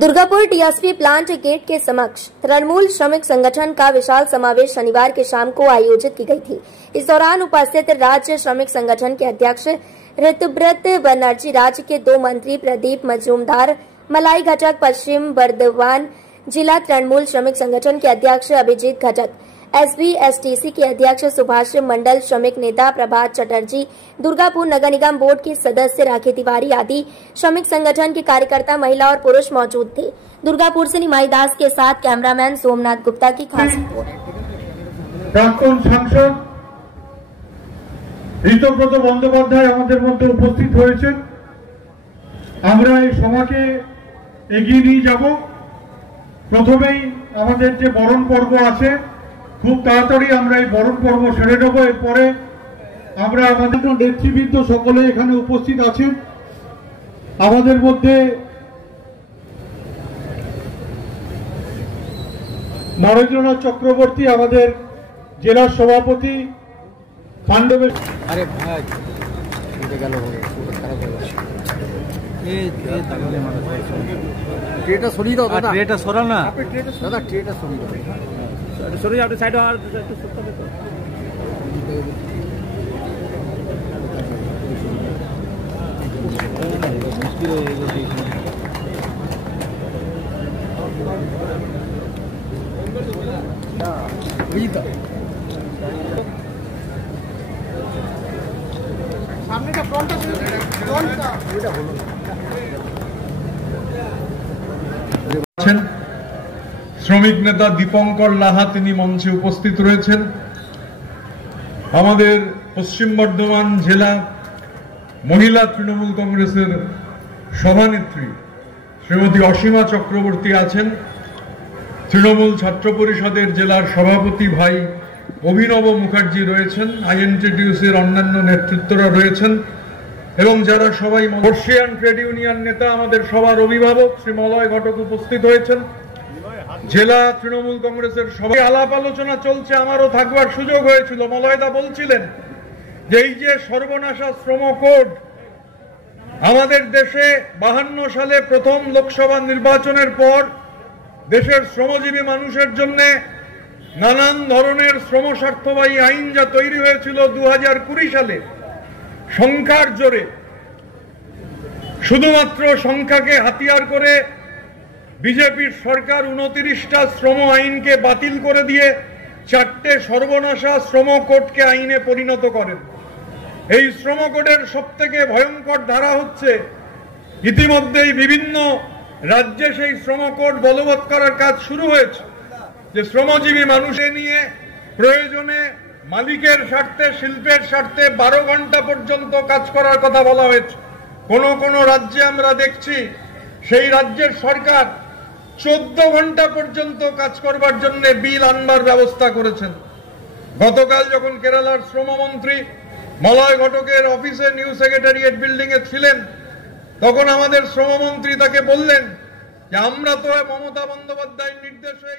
Durgapur TSP plant gate के समक्ष तृणमूल श्रमिक संगठन का विशाल समावेश शनिवार की शाम को आयोजित की गई थी। इस दौरान उपस्थित राज्य श्रमिक संगठन के अध्यक्ष ऋतुव्रत बनर्जी, राज्य के 2 मंत्री प्रदीप मजूमदार, मलाई घटक पश्चिम बर्दवान जिला तृणमूल श्रमिक संगठन के अध्यक्ष अभिजीत घटक, SBSTC के अध्यक्ष सुभाष मंडल, श्रमिक नेता प्रभात चटर्जी, दुर्गापुर नगर निगम बोर्ड की सदस्य राखी तिवारी आदि श्रमिक संगठन के कार्यकर्ता, महिला और पुरुष मौजूद थे। दुर्गापुर से निमाई दास के साथ कैमरामैन सोमनाथ गुप्ता की खास रिपोर्ट। प्राक्तन सांसद ঋতব্রত বন্দ্যোপাধ্যায় আমাদের মধ্যে উপস্থিত হয়েছেন। আমরা এই সভাকে এগিয়ে নিয়ে যাব। প্রথমেই আমাদের যে বরণ পর্ব আছে, খুব তাড়াতাড়ি আমরা এই বরণ পর্ব সেরে নেব। এরপরে আমরা আমাদের নেতৃবৃন্দ সকলে এখানে উপস্থিত আছেন। আমাদের মধ্যে নরেন্দ্রনাথ চক্রবর্তী আমাদের জেলা সভাপতি, পাণ্ডবের अरे भाई গেল খারাপ হয়ে গেছে। ট্রেটা সরিয়ে দাও দাদা, ট্রেটা সরাও না দাদা, ট্রেটা সরিয়ে দাও, সরিয়ে আপনি সাইড আর একটু সরতে দেখো। মুশকিল হয়ে গেছে। বুঝিতা সামনেটা ফ্রন্টটা ওইটা হলো শ্রমিক নেতা দীপঙ্কর লাহা, তিনি মঞ্চে উপস্থিত রয়েছেন। আমাদের পশ্চিম বর্ধমান জেলা মহিলা তৃণমূল কংগ্রেসের সভানেত্রী শ্রীমতী অসীমা চক্রবর্তী আছেন। তৃণমূল ছাত্র পরিষদের জেলার সভাপতি ভাই অভিনব মুখার্জি রয়েছেন। INTTUC-র অন্যান্য নেতৃত্বরা রয়েছেন এবং যারা সবাই বর্ষিয়ান ট্রেড ইউনিয়ন নেতা, আমাদের সবার অভিভাবক শ্রী মলয় ঘটক উপস্থিত হয়েছেন। জেলা তৃণমূল কংগ্রেসের সবাই আলাপ আলোচনা চলছে, আমারও থাকবার সুযোগ হয়েছিল। মলয়দা বলছিলেন যে এই যে সর্বনাশা শ্রম কোড, আমাদের দেশে 52 সালে প্রথম লোকসভা নির্বাচনের পর দেশের শ্রমজীবী মানুষের জন্য নানান ধরনের শ্রম স্বার্থবাহী আইন যা তৈরি হয়েছিল 2020 সালে, সংখ্যার জোরে, শুধুমাত্র সংখ্যাকে হাতিয়ার করে বিজেপির সরকার 29টা শ্রম আইনকে বাতিল করে দিয়ে 4টে সর্বনাশা শ্রম কোডকে আইনে পরিণত করেন। এই শ্রম কোডের সবথেকে ভয়ঙ্কর ধারা হচ্ছে, ইতিমধ্যেই বিভিন্ন রাজ্যে সেই শ্রম কোড বলবৎ করার কাজ শুরু হয়েছে, যে শ্রমজীবী মানুষের নিয়ে প্রয়োজনে মালিকের স্বার্থে, শিল্পের স্বার্থে 12 ঘন্টা পর্যন্ত কাজ করার কথা বলা হয়েছে। কোন রাজ্যে আমরা দেখছি সেই রাজ্যের সরকার 14 ঘন্টা পর্যন্ত কাজ করবার জন্য বিল আনবার ব্যবস্থা করেছেন। গতকাল যখন কেরালার শ্রমমন্ত্রী মলয় ঘটকের অফিসে নিউ সেক্রেটারিয়েট বিল্ডিং এ ছিলেন, তখন আমাদের শ্রমমন্ত্রী তাকে বললেন যে আমরা তো মমতা বন্দ্যোপাধ্যায়ের নির্দেশে